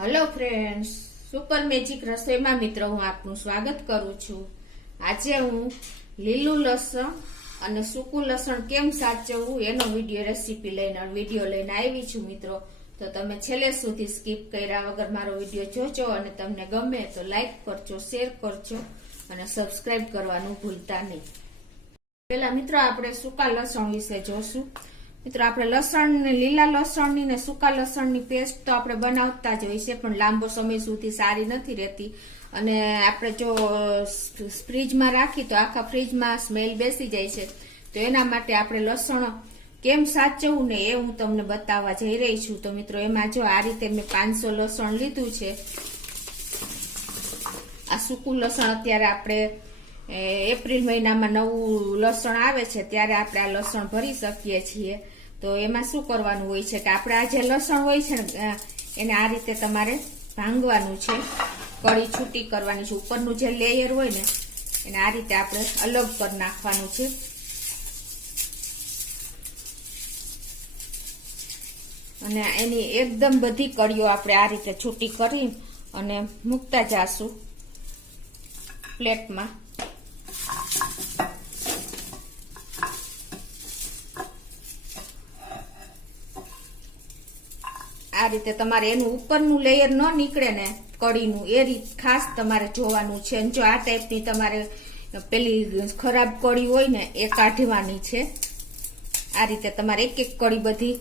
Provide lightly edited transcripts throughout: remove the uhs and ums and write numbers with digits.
Hello friends, super magic રસોઈમાં મિત્રો હું આપનું સ્વાગત કરું છું। આજે હું લીલું લસણ અને સૂકું લસણ કેમ સાચવવું એનો રેસીપી લઈને આવી છું મિત્રો। તો તમે છેલ્લે સુધી સ્કીપ કર્યા વગર મારો વિડીયો જોજો અને તમને ગમે તો લાઈક કરજો, શેર કરજો અને સબસ્ક્રાઇબ કરવાનું ભૂલતા નહીં। પહેલા મિત્રો આપણે સૂકા લસણ વિશે જોશું। મિત્રો આપણે લસણ ને લીલા લસણની ને સૂકા લસણની પેસ્ટ તો આપણે બનાવતા જ હોય છે, પણ લાંબો સમય સુધી સારી નથી રહેતી અને આપણે જો ફ્રીજમાં રાખી તો આખા ફ્રીજમાં સ્મેલ બેસી જાય છે। તો એના માટે આપણે લસણ કેમ સાચવવું ને એ હું તમને બતાવવા જઈ રહી છું। તો મિત્રો એમાં જો આ રીતે મેં 500 લસણ લીધું છે। આ સૂકું લસણ અત્યારે આપણે એપ્રિલ મહિનામાં નવું લસણ આવે છે ત્યારે આપણે આ લસણ ભરી શકીએ છીએ। તો એમાં શું કરવાનું હોય છે કે આપણે આ જે લસણ હોય છે ને એને આ રીતે તમારે ભાંગવાનું છે, કળી છૂટી કરવાની છે। ઉપરનું જે લેયર હોય ને એને આ રીતે આપણે અલગ કરી નાખવાનું છે। અને એની એકદમ બધી કળીઓ આપણે આ રીતે છૂટી કરી અને મૂકતા જાશું પ્લેટમાં। આ રીતે તમારે એનું ઉપરનું લેયર ન નીકળે ને કળીનું એ રીત ખાસ તમારે જોવાનું છે। જો આ ટાઈપની તમારે પેલી ખરાબ કળી હોય ને એ કાઢવાની છે। આ રીતે તમારે એક એક કળી બધી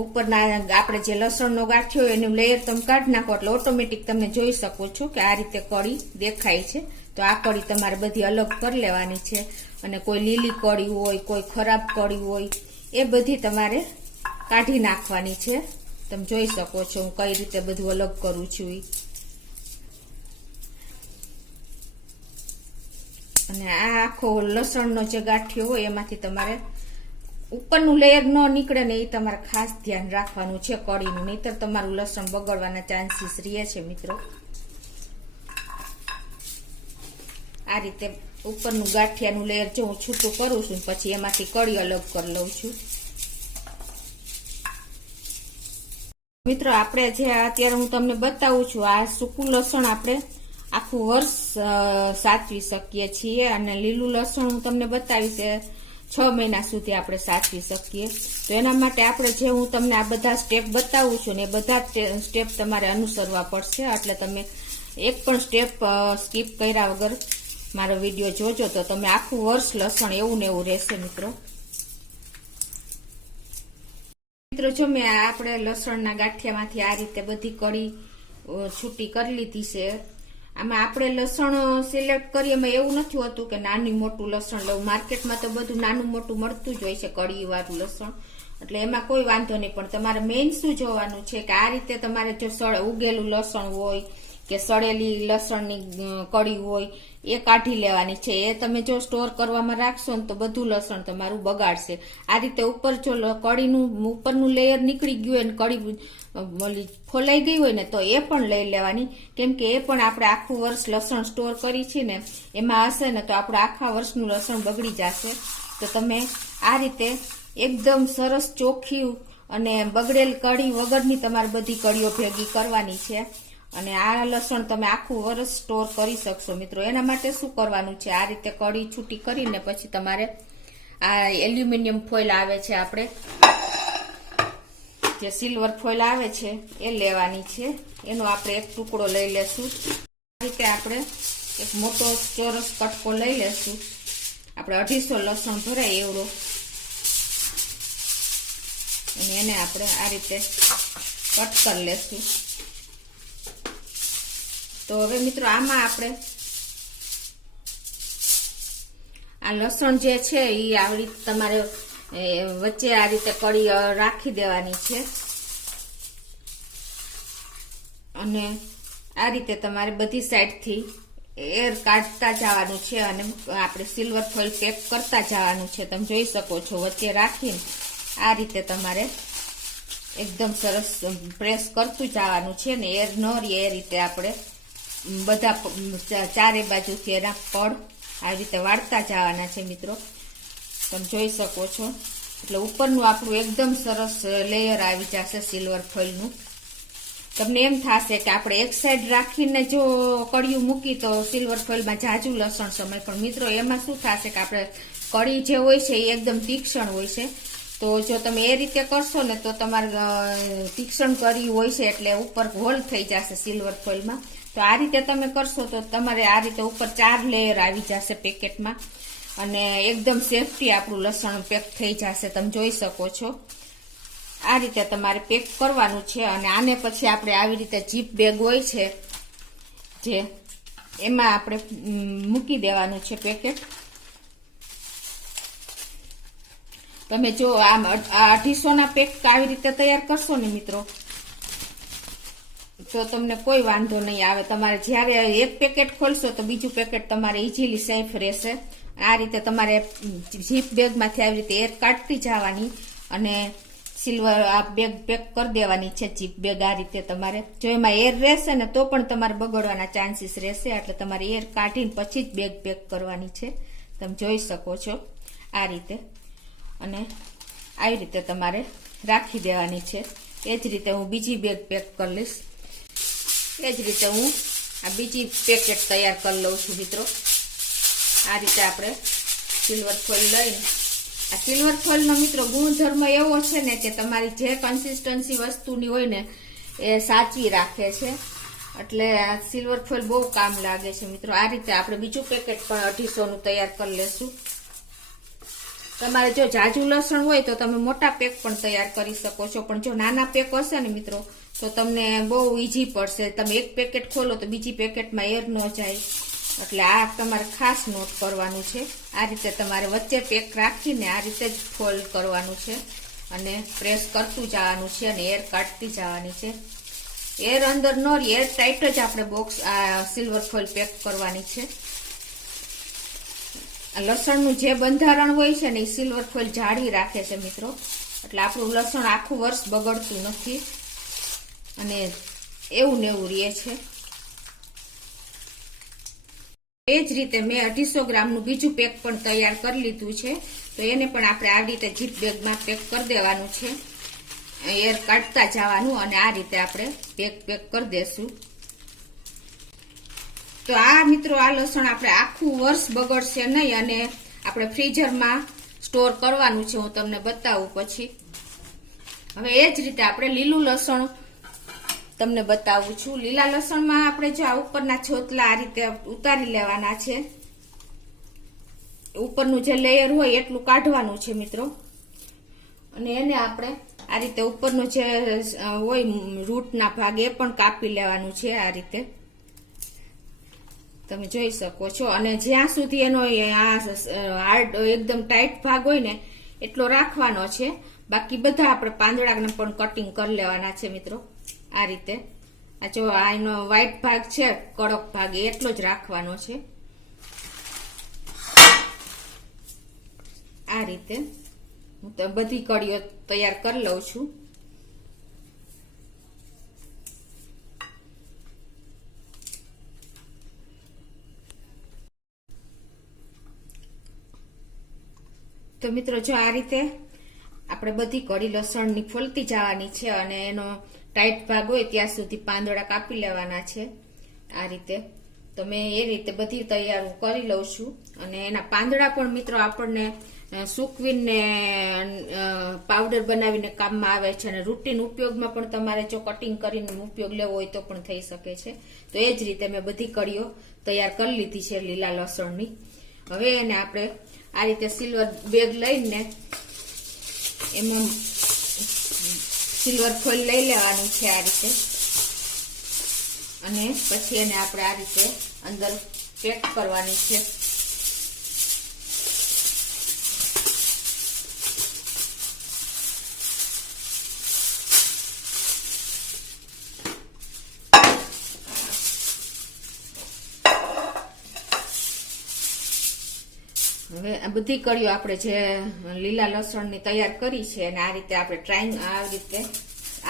ઉપરના આપણે જે લસણનો ગાંઠિયો એનું લેયર તમે કાઢી નાખો એટલે ઓટોમેટિક તમે જોઈ શકો છો કે આ રીતે કળી દેખાય છે। તો આ કળી તમારે બધી અલગ કરી લેવાની છે અને કોઈ લીલી કળી હોય, કોઈ ખરાબ કળી હોય એ બધી તમારે કાઢી નાખવાની છે। તમે જોઈ શકો છો હું કઈ રીતે બધું અલગ કરું છું। અને આ આખો લસણનો જે ગાંઠિયો હોય એમાંથી તમારે ઉપરનું લેયર ન નીકળે ને એ તમારે ખાસ ધ્યાન રાખવાનું છે કળીનું, નહીતર તમારું લસણ બગડવાના ચાન્સીસ રહે છે મિત્રો। આ રીતે ઉપરનું ગાંઠિયાનું લેયર જો હું છૂટું કરું છું પછી એમાંથી કળી અલગ કરી લઉં છું। મિત્રો આપણે જે અત્યારે હું તમને બતાવું છું આ સૂકું લસણ આપણે આખું વર્ષ સાચવી શકીએ છીએ અને લીલું લસણ હું તમને બતાવીશ 6 મહિના સુધી આપણે સાચવી શકીએ। તો એના માટે આપણે જે હું તમને આ બધા સ્ટેપ બતાવું છું ને એ બધા સ્ટેપ તમારે અનુસરવા પડશે, એટલે તમે એક પણ સ્ટેપ સ્કીપ કર્યા વગર મારો વિડીયો જોજો તો તમે આખું વર્ષ લસણ એવું ને એવું રહેશે મિત્રો। જો મેં આપણે લસણના ગાંઠિયામાંથી આ રીતે બધી કળી છૂટી કરી લીધી છે। આમાં આપણે લસણ સિલેક્ટ કરીએ એમાં એવું નથી હોતું કે નાનું મોટું લસણ લઉં, માર્કેટમાં તો બધું નાનું મોટું મળતું જ હોય છે કળી વાળું લસણ, એટલે એમાં કોઈ વાંધો નહીં। પણ તમારે મેઇન શું જોવાનું છે કે આ રીતે તમારે જો ઉગેલું લસણ હોય કે સળેલી લસણની કળી હોય એ કાઢી લેવાની છે। એ તમે જો સ્ટોર કરવામાં રાખશો ને તો બધું લસણ તમારું બગાડશે। આ રીતે ઉપર જો કળીનું ઉપરનું લેયર નીકળી ગયું હોય ને કળી ફોલાઈ ગઈ હોય ને તો એ પણ લઈ લેવાની, કેમ કે એ પણ આપણે આખું વર્ષ લસણ સ્ટોર કરી છે ને એમાં હશે ને તો આપણે આખા વર્ષનું લસણ બગડી જશે। તો તમે આ રીતે એકદમ સરસ ચોખ્ખી અને બગડેલ કળી વગરની તમારે બધી કળીઓ ભેગી કરવાની છે અને આ લસણ તમે આખું વર્ષ સ્ટોર કરી શકશો મિત્રો। એના માટે શું કરવાનું છે, આ રીતે કળી છૂટી કરીને પછી તમારે આ એલ્યુમિનિયમ ફોઇલ આવે છે, આપણે જે સિલ્વર ફોઇલ આવે છે એ લેવાની છે। એનો આપણે એક ટુકડો લઈ લેશું। આ રીતે આપણે એક મોટો ચોરસ કટકો લઈ લેશું, આપણે 250 લસણ ભરાય એવડો, અને એને આપણે આ રીતે કટ કરી લેશું। તો હવે મિત્રો આમાં આપણે આ લસણ જે છે એ આવી રીતે તમારે વચ્ચે આ રીતે કળી રાખી દેવાની છે અને આ રીતે તમારે બધી સાઈડથી એર કાઢતા જવાનું છે અને આપણે સિલ્વર ફોઇલ પેક કરતા જવાનું છે। તમે જોઈ શકો છો વચ્ચે રાખીને આ રીતે તમારે એકદમ સરસ પ્રેસ કરતું જવાનું છે ને એર ન રહે એ રીતે આપણે બધા ચારે બાજુથી એના પડ આવી રીતે વાળતા જવાના છે મિત્રો। તમે જોઈ શકો છો એટલે ઉપરનું આપણું એકદમ સરસ લેયર આવી જશે સિલ્વર ફોઇલનું। તમને એમ થશે કે આપણે એક સાઈડ રાખીને જો કળિયું મૂકી તો સિલ્વર ફોઇલમાં જાજુ લસણ સમય, પણ મિત્રો એમાં શું થશે કે આપણે કળી જે હોય છે એ એકદમ તીક્ષ્ણ હોય છે, તો જો તમે એ રીતે કરશો ને તો તમારે તીક્ષ્ણ કરી હોય છે એટલે ઉપર હોલ થઈ જશે સિલ્વર ફોઇલમાં. તો આ રીતે તમે કરશો તો તમારે આ રીતે ઉપર 4 લેયર આવી જશે પેકેટમાં, અને એકદમ સેફટી આપણું લસણ પેક થઈ જશે. તમે જોઈ શકો છો આ રીતે તમારે પેક કરવાનું છે. અને આને પછી આપણે આવી રીતે જીપ બેગ હોય છે જે એમાં આપણે મૂકી દેવાનું છે પેકેટ. તમે જો આમ 250 ના પેક આવી રીતે તૈયાર કરશો ને મિત્રો તો તમને કોઈ વાંધો નહીં આવે. તમારે જ્યારે એક પેકેટ ખોલશો તો બીજું પેકેટ તમારે ઇઝીલી સેફ રહેશે. આ રીતે તમારે જીપ બેગમાંથી આવી રીતે એર કાઢતી જવાની અને સિલ્વર આ બેગ પેક કરી દેવાની છે. જીપ બેગ આ રીતે તમારે જો એમાં એર રહેશે ને તો પણ તમારે બગડવાના ચાન્સીસ રહેશે, એટલે તમારે એર કાઢીને પછી જ બેગ પેક કરવાની છે. તમે જોઈ શકો છો આ રીતે, અને આવી રીતે તમારે રાખી દેવાની છે. એ જ રીતે હું બીજી બેગ પેક કરી લઈશ. એ જ રીતે હું આ બીજી પેકેટ તૈયાર કરી લઉં છું મિત્રો. આ રીતે આપણે સિલ્વર ફોઇલ લઈને, આ સિલ્વર ફોઇલનો મિત્રો ગુણધર્મ એવો છે ને કે તમારી જે કન્સિસ્ટન્સી વસ્તુની હોય ને એ સાચવી રાખે છે, એટલે આ સિલ્વર ફોઇલ બહુ કામ લાગે છે મિત્રો. આ રીતે આપણે બીજું પેકેટ પણ 250 નું તૈયાર કરી લેશું. તમારે જો જાજુ લસણ હોય તો તમે મોટા પેક પણ તૈયાર કરી શકો છો, પણ જો નાના પેક હશે ને મિત્રો તો તમને બહુ ઈઝી પડશે. તમે એક પેકેટ ખોલો તો બીજી પેકેટમાં એર ન જાય, એટલે આ તમારે ખાસ નોટ કરવાનું છે. આ રીતે તમારે વચ્ચે પેક રાખીને આ રીતે જ ફોલ્ડ કરવાનું છે અને પ્રેસ કરતું જવાનું છે અને એર કાઢતી જવાની છે. એર અંદર ન રહે, એર ટાઈટ જ આપણે બોક્સ આ સિલ્વર ફોઇલ પેક કરવાની છે. લસણનું જે બંધારણ હોય છે ને એ સિલ્વર ફોઇલ જાળવી રાખે છે મિત્રો, એટલે આપણું લસણ આખું વર્ષ બગડતું નથી અને એવું ને એવું રહે છે. એ જ રીતે મેં 250 ગ્રામનું બીજું પેક પણ તૈયાર કરી લીધું છે, તો એને પણ આપણે આવી રીતે જીપ બેગમાં પેક કરી દેવાનું છે. એર કાઢતા જવાનું અને આ રીતે આપણે પેક કરી દેશું. તો આ મિત્રો આ લસણ આપણે આખું વર્ષ બગડશે નહીં અને આપણે ફ્રીઝરમાં સ્ટોર કરવાનું છે. હું તમને બતાવું પછી. હવે એ જ રીતે આપણે લીલું લસણ તમને બતાવું છું. લીલા લસણમાં આપણે જો આ ઉપરના છોતલા આ રીતે ઉતારી લેવાના છે. ઉપરનું જે લેયર હોય એટલું કાઢવાનું છે મિત્રો, અને એને આપણે આ રીતે ઉપરનું જે હોય રૂટના ભાગ એ પણ કાપી લેવાનું છે આ રીતે. તમે જોઈ શકો છો. અને જ્યાં સુધી એનો હાર્ડ એકદમ ટાઈટ ભાગ હોય ને એટલો રાખવાનો છે. બાકી બધા આપણે પાંદડાને પણ કટિંગ કરી લેવાના છે મિત્રો આ રીતે. આ જો આ એનો વ્હાઈટ ભાગ છે, કડક ભાગ, એટલો જ રાખવાનો છે. આ રીતે હું તો બધી કળીઓ તૈયાર કરી લઉં છું. તો મિત્રો જો આ રીતે આપણે બધી કળી લસણની ફોલતી જવાની છે અને એનો ટાઈટ ભાગ હોય ત્યાં સુધી પાંદડા કાપી લેવાના છે આ રીતે. તો મેં એ રીતે બધી તૈયાર કરી લઉં છું. અને એના પાંદડા પણ મિત્રો આપણને સૂકવીને પાવડર બનાવીને કામમાં આવે છે, અને રૂટીન ઉપયોગમાં પણ તમારે જો કટિંગ કરીને ઉપયોગ લેવો હોય તો પણ થઈ શકે છે. તો એ જ રીતે મેં બધી કળીઓ તૈયાર કરી લીધી છે લીલા લસણની. હવે એને આપણે આ રીતે સિલ્વર બેગ લઈને એમાં સિલ્વર ફોઇલ લઈ લેવાનું છે આ રીતે, અને પછી એને આપણે આ રીતે અંદર પેક કરવાની છે. હવે આ બધી કળીઓ આપણે જે લીલા લસણની તૈયાર કરી છે અને આ રીતે આપણે આ રીતે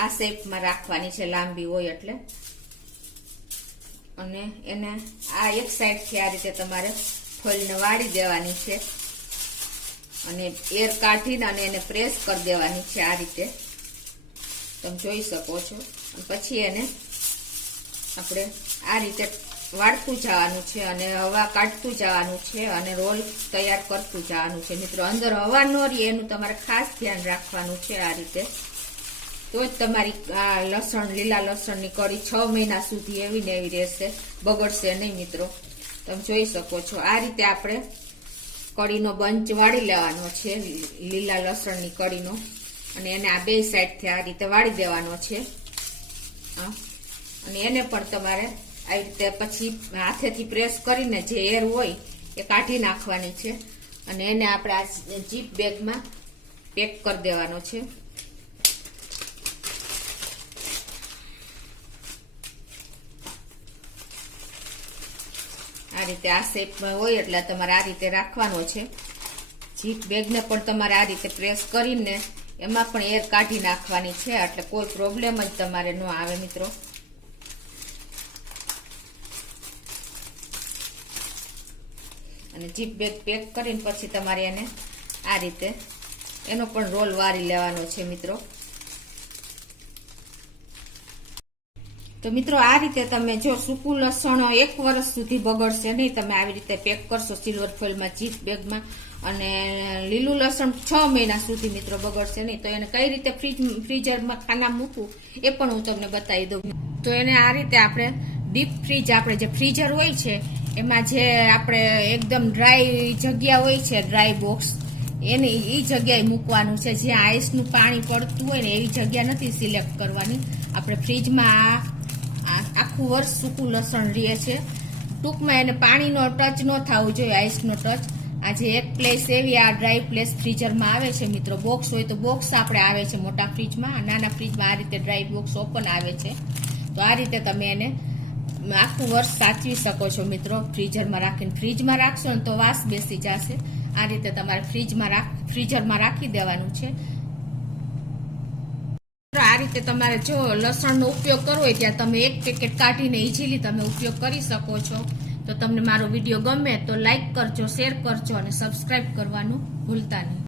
આ શેપમાં રાખવાની છે, લાંબી હોય એટલે. અને એને આ એક સાઈડથી આ રીતે તમારે ફોઇલને વાળી દેવાની છે અને એર કાઢીને અને એને પ્રેસ કરી દેવાની છે આ રીતે. તમે જોઈ શકો છો. પછી એને આપણે આ રીતે વાળતું જવાનું છે અને હવા કાઢતું જવાનું છે અને રોલ તૈયાર કરતું જવાનું છે મિત્રો. અંદર હવા ન રહે એનું તમારે ખાસ ધ્યાન રાખવાનું છે. આ રીતે તો જ તમારી આ લસણ, લીલા લસણની કઢી 6 મહિના સુધી એવી ને એવી રહેશે, બગડશે નહીં મિત્રો. તમે જોઈ શકો છો આ રીતે આપણે કઢીનો બંચ વાળી લેવાનો છે, લીલા લસણની કઢીનો, અને એને આ બે સાઈડથી આ રીતે વાળી દેવાનો છે. અને એને પણ તમારે આવી રીતે પછી હાથેથી પ્રેસ કરીને જે એર હોય એ કાઢી નાખવાની છે અને એને આપણે આ જીપ બેગમાં પેક કરી દેવાનો છે. આ રીતે આ શેપમાં હોય એટલે તમારે આ રીતે રાખવાનો છે. જીપ બેગને પણ તમારે આ રીતે પ્રેસ કરીને એમાં પણ એર કાઢી નાખવાની છે, એટલે કોઈ પ્રોબ્લેમ જ તમારે ન આવે મિત્રો. અને જીપ બેગ પેક કરીને પછી તમારે એને આ રીતે એનો પણ રોલ વારી લેવાનો છે મિત્રો. તો મિત્રો આ રીતે તમે જો સૂકું લસણ 1 વર્ષ સુધી બગડશે નહીં, તમે આવી રીતે પેક કરશો સિલ્વર ફોઇલમાં જીપ બેગમાં, અને લીલું લસણ 6 મહિના સુધી મિત્રો બગડશે નહીં. તો એને કઈ રીતે ફ્રીઝરમાં ખાના મૂકવું એ પણ હું તમને બતાવી દઉં. તો એને આ રીતે આપણે ડીપ ફ્રીજ, આપણે જે ફ્રીઝર હોય છે એમાં જે આપણે એકદમ ડ્રાય જગ્યા હોય છે, ડ્રાય બોક્સ, એની એ જગ્યાએ મૂકવાનું છે. જ્યાં આઈસનું પાણી પડતું હોય ને એવી જગ્યા નથી સિલેક્ટ કરવાની. આપણે ફ્રીજમાં આખું વર્ષ સૂકું લસણ રહે છે. ટૂંકમાં એને પાણીનો ટચ ન થવું જોઈએ, આઈસનો ટચ. આજે એક પ્લેસ એવી આ ડ્રાય પ્લેસ ફ્રીઝરમાં આવે છે મિત્રો. બોક્સ હોય તો બોક્સ આપણે આવે છે મોટા ફ્રીજમાં, નાના ફ્રીજમાં આ રીતે ડ્રાય બોક્સ ઓપન આવે છે. તો આ રીતે તમે એને આખું વર્ષ સાચવી શકો છો મિત્રો, ફ્રીઝરમાં રાખીને. ફ્રીજમાં રાખશો ને તો વાસ બેસી જશે. આ રીતે તમારે ફ્રીઝરમાં રાખી દેવાનું છે. આ રીતે તમારે જો લસણનો ઉપયોગ કરવો હોય ત્યાં તમે એક પેકેટ કાઢીને ઇઝીલી તમે ઉપયોગ કરી શકો છો. તો તમને મારો વિડીયો ગમે તો લાઈક કરજો, શેર કરજો અને સબસ્ક્રાઈબ કરવાનું ભૂલતા નહીં.